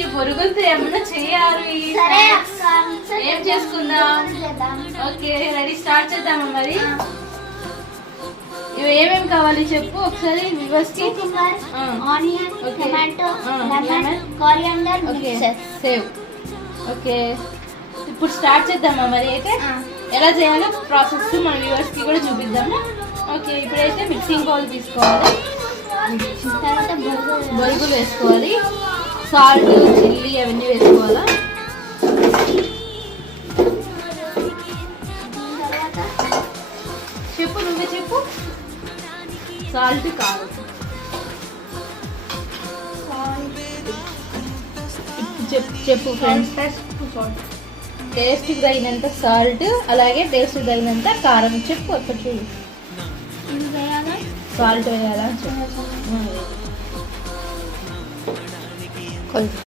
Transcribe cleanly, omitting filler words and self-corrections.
ఈ బొరుగులతో ఏమన్నా చేయాలి. ఏం చేసుకుందాం? ఓకే రెడీ, స్టార్ట్ చేద్దామా మరి? ఇవి ఏమేమి కావాలి చెప్పు ఒకసారి వ్యూవర్స్ కి. Onion, tomato, lemon, coriander, mixer, save. Okay ఇప్పుడు స్టార్ట్ చేద్దామా మరి? అయితే ఎలా చేయాలో ప్రాసెస్ మన వ్యూవర్స్ కి కూడా చూపిద్దాము. ఓకే ఇప్పుడైతే మిక్సింగ్ బౌల్ తీసుకోవాలి, తర్వాత బొరుగులు వేసుకోవాలి, సాల్ట్ చిల్లీ అవన్నీ వేసుకోవాలా. చెప్పు నువ్వే చెప్పు. సాల్ట్ కారం, చెప్పు ఫ్రెండ్స్. టేస్ట్కి తగినంత సాల్ట్, అలాగే టేస్ట్ తగినంత కారం. చెప్పు అక్కడ చూడు. సాల్ట్ వేయాలా చెప్పు.